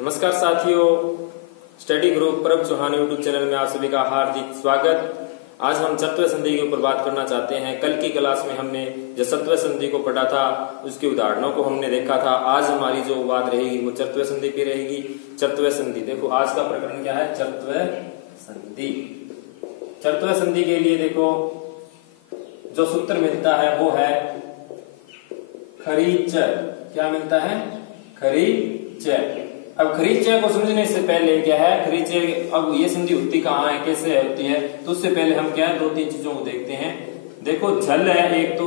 नमस्कार साथियों, study group परब चौहान यूट्यूब चैनल में आप सभी का हार्दिक स्वागत। आज हम चतुर्थ संधि के ऊपर बात करना चाहते हैं। कल की क्लास में हमने जो चतुर्थ संधि को पढ़ा था उसके उदाहरणों को हमने देखा था। आज हमारी जो बात रहेगी वो चतुर्थ संधि की रहेगी। चतुर्थ संधि देखो आज का प्रकरण क्या है, चतुर्थ संधि। चतुर्थ संधि के लिए देखो जो सूत्र मिलता है वो है खरीचर। क्या मिलता है? खरीचर। अब खरीचय को समझने से पहले क्या है, खरीचय अब ये संधि होती कहाँ है, कैसे होती है, तो उससे पहले हम क्या है दो तीन चीजों को देखते हैं। देखो झल है एक तो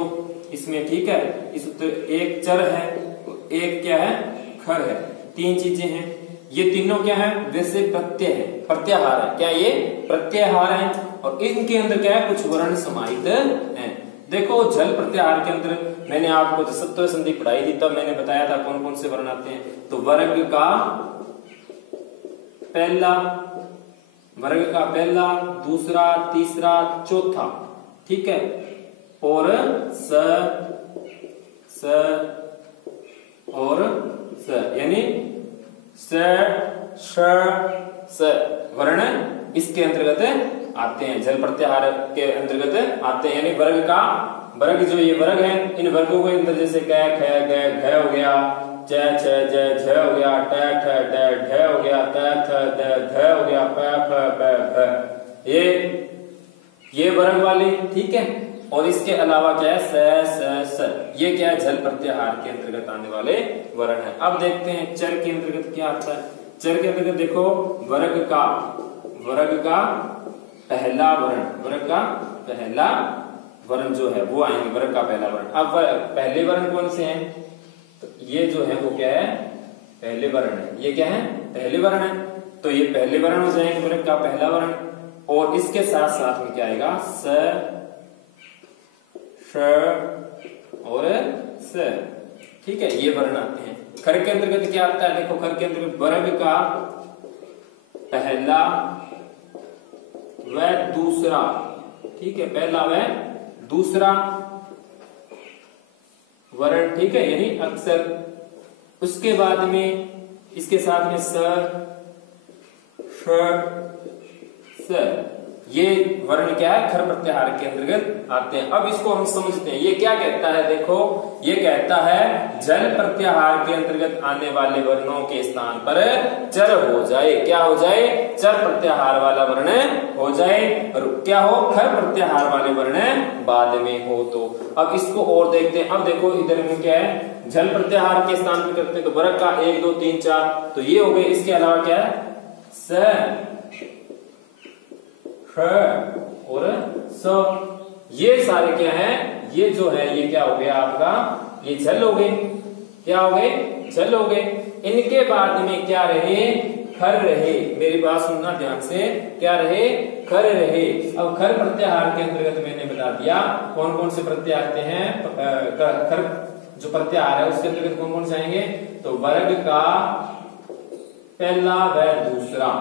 इसमें, ठीक है, इस उत्तर एक चर है, एक क्या है खर है, तीन चीजें हैं। ये तीनों क्या है, वैसे प्रत्यय है, प्रत्याहार है। क्या ये प्रत्याहार है? और इनके अंदर क्या है, कुछ वर्ण समाहित है। देखो झल प्रत्याहार के अंदर मैंने आपको चतुर्थ संधि पढ़ाई थी, तब मैंने बताया था कौन कौन से वर्ण आते हैं। तो वर्ग का पहला, दूसरा, तीसरा, चौथा, ठीक है, और स और स यानी स श स वर्ण इसके अंतर्गत आते हैं, झल प्रत्याहार के अंतर्गत आते हैं। यानी वर्ग जो ये वर्ग है, इन वर्गों के अंदर जैसे क ख ग घ हो गया, च छ ज झ हो गया, ट ठ ड ढ हो गया, त थ द ध हो गया, प फ ब भ, ये वर्ग वाले, ठीक है। और इसके अलावा क्या है, स ये क्या है, झल प्रत्याहार के अंतर्गत आने वाले वर्ण है। अब देखते हैं चर के अंतर्गत क्या आता है। चर के अंतर्गत देखो वर्ग का पहला वर्ण जो है वो आएंगे, वर्ग का पहला वर्ण। अब पहले वर्ण कौन से हैं, तो ये जो है वो क्या है, पहले वर्ण है। ये क्या है, पहले वर्ण है। तो ये पहले वर्ण हो जाएंगे, वर्ग का पहला वर्ण। और इसके साथ साथ में क्या आएगा, स श और स, ठीक है, ये वर्ण आते हैं। खर के अंतर्गत क्या आता है, देखो खर के अंतर्गत वर्ग का पहला व दूसरा, ठीक है, पहला व दूसरा वर्ण, ठीक है, यानी अक्षर। उसके बाद में इसके साथ में स ये वर्ण क्या है, खर प्रत्याहार के अंतर्गत आते हैं। अब इसको हम समझते हैं, ये क्या कहता है, देखो ये कहता है झल प्रत्याहार के अंतर्गत आने वाले वर्णों के स्थान पर चर हो जाए। क्या हो जाए, चर प्रत्याहार वाला वर्ण हो जाए, और क्या हो, खर प्रत्याहार वाले वर्ण बाद में हो। तो अब इसको और देखते हैं। अब देखो इधर में क्या है, झल प्रत्याहार के स्थान पर करते हैं तो वर्ग का 1 2 3 4, तो ये हो गए। इसके अलावा क्या है, स और स, ये सारे क्या है, ये जो है ये क्या हो गया आपका, ये झल हो गए। क्या हो गए, झल हो गए। इनके बाद में क्या रहे, खर रहे। मेरी बात सुनना ध्यान से, क्या रहे, खर रहे। अब खर प्रत्याहार के अंतर्गत मैंने बता दिया कौन कौन से प्रत्यय आते हैं। खर जो प्रत्याहार है उसके अंतर्गत कौन कौन से आएंगे, तो वर्ग का पहला व दूसरा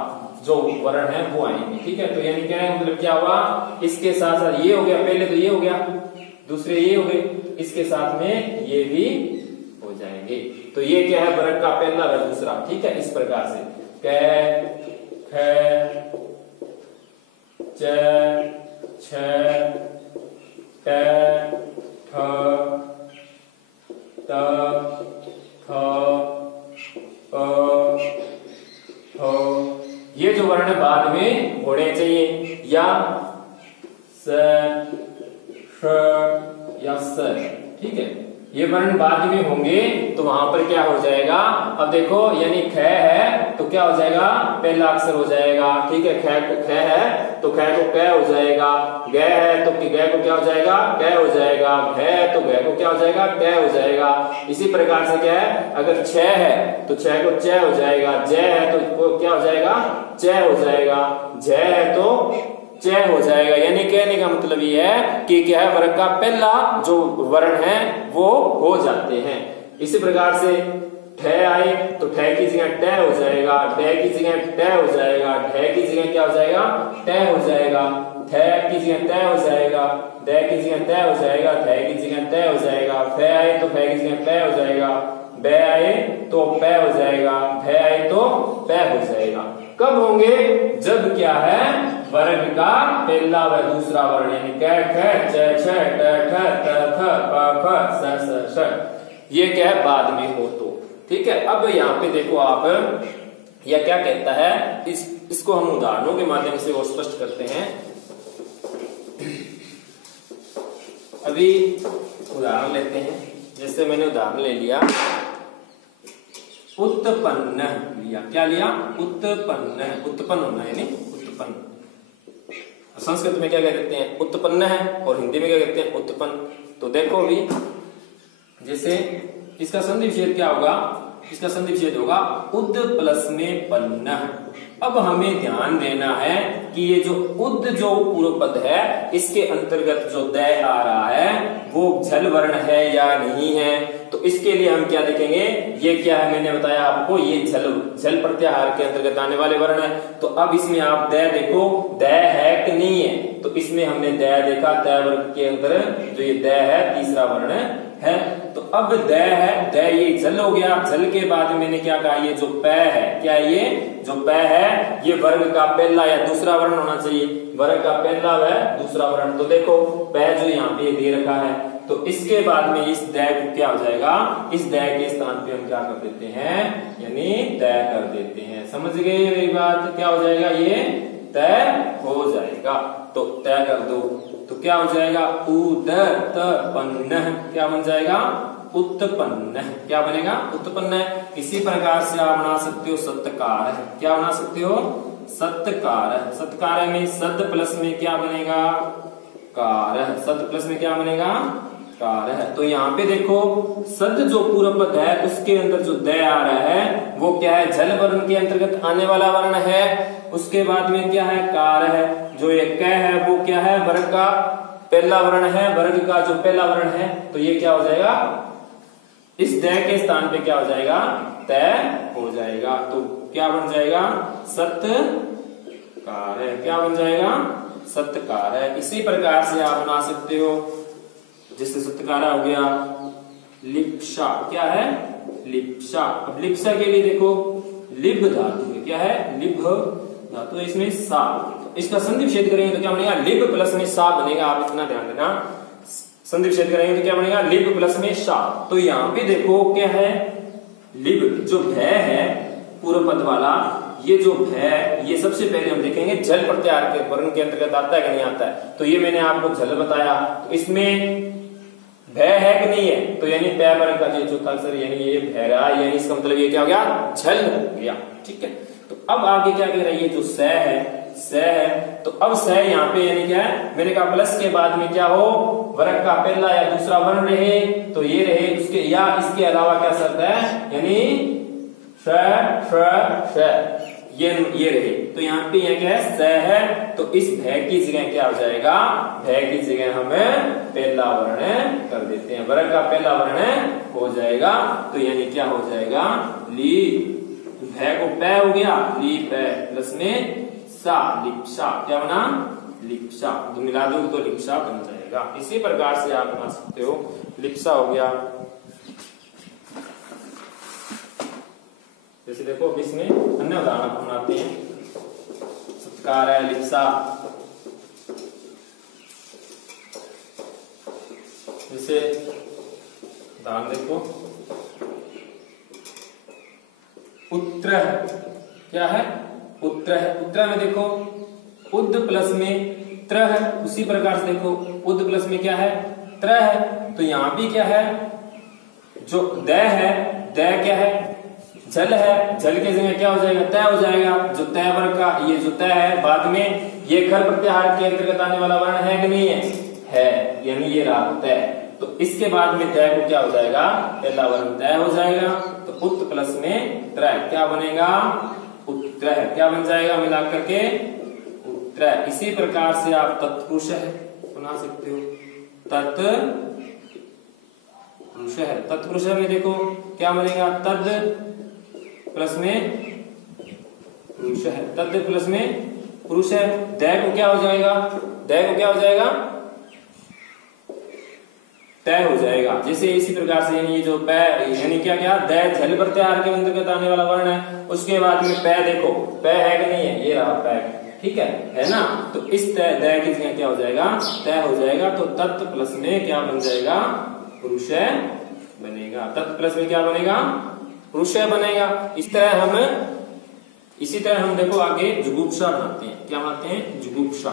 जो वर्ण है वो आएंगे, ठीक है। तो यानी क्या है, मतलब क्या हुआ, इसके साथ साथ ये हो गया, पहले तो ये हो गया, दूसरे ये हो गए, इसके साथ में ये भी हो जाएंगे। तो ये क्या है, वर्ग का पहला व दूसरा, ठीक है। इस प्रकार से क ख च छ ट ठ त थ प थ, ये जो वर्ण बाद में होने चाहिए, या स श या स, ठीक है, ये वर्ण बाद में होंगे तो वहां पर क्या हो जाएगा। अब देखो यानी ख है तो क्या हो जाएगा, पहला अक्षर हो जाएगा, ठीक है। ख है तो ख को क हो जाएगा, ग है तो ग को क्या हो जाएगा, क हो जाएगा, घ है तो घ को क्या हो जाएगा, क हो जाएगा। इसी प्रकार से क्या है, अगर छ है तो छ को च हो जाएगा, ज है तो क्या हो जाएगा, च हो जाएगा, झ है तो च हो जाएगा। यानी कहने का मतलब ये है कि क्या है, वर्ग का पहला जो वर्ण है वो हो जाते हैं। इसी प्रकार से ठ आए तो ठ की जगह ट हो जाएगा, ट की जगह ट हो जाएगा, ढ की जगह क्या हो जाएगा, ट हो जाएगा, थ की जगह त हो जाएगा, द की जगह त हो जाएगा, ध की जगह त हो जाएगा, फ आए तो फ की जगह प हो जाएगा, बे आए तो पै हो जाएगा, भै आए तो पै हो जाएगा। कब होंगे? जब क्या है, वर्ग का पहला व दूसरा वर्ण यानी क ख च छ ट ठ त थ प फ स स श ये क्या है, बाद में हो तो। ठीक है, अब यहाँ पे देखो आप, यह क्या कहता है, इसको हम उदाहरणों के माध्यम से और स्पष्ट करते हैं। अभी उदाहरण लेते हैं, जैसे मैंने उदाहरण ले लिया, उत्पन्न लिया। क्या लिया? उत्पन्न। उत्पन्न होना यानी उत्पन्न। संस्कृत में क्या कहते हैं? उत्पन्न है, और हिंदी में क्या कहते हैं? उत्पन्न। तो देखो अभी, जैसे इसका संधि विच्छेद क्या होगा? इसका संधि विच्छेद होगा उद प्लस में पन्न। अब हमें ध्यान देना है कि ये जो उद जो पूर्व पद है, इसके अंतर्गत जो द आ रहा है वो झल वर्ण है या नहीं है। तो इसके लिए हम क्या देखेंगे, ये क्या है, मैंने बताया आपको, ये झल प्रत्याहार के अंतर्गत आने वाले वर्ण है। तो अब इसमें आप द देखो, द है कि नहीं है। तो इसमें हमने द देखा, द वर्ग के अंदर जो ये द है तीसरा वर्ण है। तो अब द है, द ये झल हो गया। झल के बाद मैंने क्या कहा, ये जो पै है, क्या ये जो पै है ये वर्ग का पहला या दूसरा वर्ण होना चाहिए, वर्ग का पहला व दूसरा वर्ण। तो देखो पै जो यहाँ पे दे रखा है, तो इसके बाद में इस द को क्या हो जाएगा, इस द के स्थान पे हम क्या कर देते हैं, यानी तय कर देते हैं। समझ गए मेरी बात? क्या हो जाएगा, ये तय हो जाएगा। तो तय कर दो, तो क्या हो जाएगा, उदतपन्न। क्या बन जाएगा? उत्पन्न। क्या बनेगा? उत्पन्न। इसी प्रकार से आप बना सकते हो सत्कार। क्या बना सकते हो? सत्कार। सत्कार में सद प्लस में क्या बनेगा, कार। सद प्लस में क्या बनेगा, कार है। तो यहाँ पे देखो, सद जो पूर्व पद है उसके अंदर जो द आ रहा है वो क्या है, झल वर्ण के अंतर्गत आने वाला वर्ण है। उसके बाद में क्या है, कार है। जो ये क है वो क्या है, वर्ग का पहला वर्ण है, वर्ग का जो पहला वर्ण है। तो ये क्या हो जाएगा, इस द के स्थान पे क्या हो जाएगा, तय हो जाएगा। तो क्या बन जाएगा, सत्कार है। क्या बन जाएगा, सत्कार है। इसी प्रकार से आप बना सकते हो, जिससे सत्कारा हो गया लिप्सा। क्या है, लिप्सा। अब लिप्सा के लिए देखो, लिभ धातु है। क्या है, लिभ धातु है, इसमें सा। इसका संधि विच्छेद करेंगे तो क्या बनेगा, लिभ प्लस में सा बनेगा। आप इतना ध्यान देना, संधि विच्छेद करेंगे तो क्या बनेगा, लिभ प्लस में सा। तो यहाँ पे देखो क्या है, लिभ जो भय है पूर्व पद वाला, ये जो भय, ये सबसे पहले हम देखेंगे झल प्रत्याहार के वर्ण के अंतर्गत आता है कि नहीं आता है। तो ये मैंने आपको झल बताया, तो इसमें भय है कि नहीं है, तो यानी पै वर्ग का जो चौथा अक्षर यानी ये भय रहा, यानी इसका मतलब ये क्या हो गया, झल हो गया। ठीक है, तो अब आगे क्या कह रहा है, ये जो स है, स है, तो अब स यहाँ पे यानी क्या है, मैंने कहा प्लस के बाद में क्या हो, वर्ग का पहला या दूसरा वर्ण रहे, तो ये रहे उसके, या इसके अलावा क्या शर्त है, यानी ये रहे। तो यहाँ पे यह क्या है, स है, तो इस भय की जगह क्या हो जाएगा, भय की जगह हमें पहला वर्ण कर देते हैं, वर्ग का पहला वर्ण हो जाएगा। तो यानी क्या हो जाएगा, ली, भय को पै हो गया, ली पै प्लस में सा, लिप्सा। क्या बना, लिप्सा। तो मिला दो तो लिप्सा बन जाएगा। इसी प्रकार से आप बना सकते हो, लिप्सा हो गया। जैसे देखो अब इसमें अन्य उदाहरण बनाते हैं, सत्कार है, लिप्सा। जैसे उदाहरण देखो, पुत्र। क्या है, पुत्र है। पुत्र में देखो उद प्लस में त्र है, उसी प्रकार से देखो उद प्लस में क्या है, त्र है। तो यहां भी क्या है, जो द है, द क्या है, झल है, झल के जगह क्या हो जाएगा, तय हो जाएगा। जो तय वर्ग का ये जो तय है, बाद में ये खर प्रत्याहार के अंतर्गत आने वाला वर्ण है कि नहीं है, यानी ये रहा तय। तो इसके बाद में तय को क्या हो जाएगा, पहला वर्ण तय हो जाएगा। तो उत प्लस में त्र क्या बनेगा, उत्तर। क्या बन जाएगा मिला करके, उत्तर। इसी प्रकार से आप तत्पुरुष बना सकते हो, तत्पुरुष है। तत्पुरुष में देखो क्या बनेगा, तद प्लस में पुरुष है, तद प्लस में पुरुष है। दै को क्या हो जाएगा, दै को क्या हो जाएगा, तय हो जाएगा। जैसे इसी प्रकार से यानी ये जो पै यानी क्या क्या दै झल प्रत्याहार के अंतर्गत आने वाला वर्ण है। उसके बाद में पै देखो, पै है कि नहीं है, ये रहा पै, ठीक है ना। तो इस तय दै की जगह क्या हो जाएगा, तय हो जाएगा। तो तत् प्लस में क्या बन जाएगा, पुरुषय बनेगा। तत् प्लस में क्या बनेगा, पुरुषय बनेगा। इसी तरह हम देखो आगे जुगुप्सा बनाते हैं। क्या बनाते हैं, जुगुप्सा।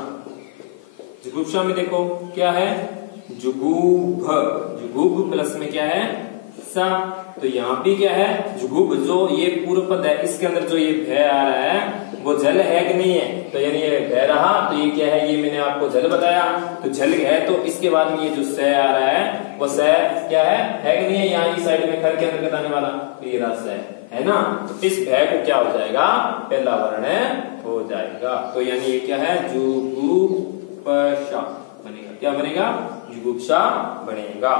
जुगुप्सा में देखो क्या है, जुगुभ, जुगुभ प्लस में क्या है, सा। तो यहाँ भी क्या है, जुगुभ, जो ये पूर्व पद है इसके अंदर जो ये भय आ रहा है वो जल है कि नहीं है, तो यानी ये भय रहा, तो ये क्या है, ये मैंने आपको जल बताया, तो जल है। तो इसके बाद में ये जो स आ रहा है वो स क्या है कि नहीं है, यहाँ इस साइड में खर के अंतर्गत आने वाला, तो ये रस है ना। तो इस भय को क्या हो जाएगा, पहला वर्ण हो जाएगा। तो यानी ये क्या है, जुगुप्सा बनेगा। क्या बनेगा, जुगुप्सा बनेगा।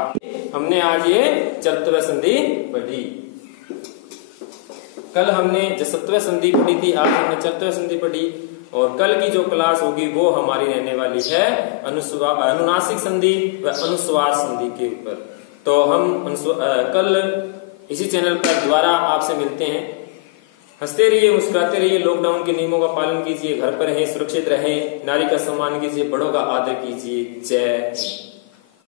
हमने आज ये चतुर्थ संधि पढ़ी। कल हमने जसत्व संधि पढ़ी थी, आज हमने चतुर्थ संधि पढ़ी। और कल की जो क्लास होगी वो हमारी रहने वाली है अनुनासिक संधि व अनुस्वार संधि के ऊपर। तो हम कल इसी चैनल पर द्वारा आपसे मिलते हैं। हंसते रहिए, मुस्कुराते रहिए, लॉकडाउन के नियमों का पालन कीजिए, घर पर रहें, सुरक्षित रहें, नारी का सम्मान कीजिए, बड़ों का आदर कीजिए। जय।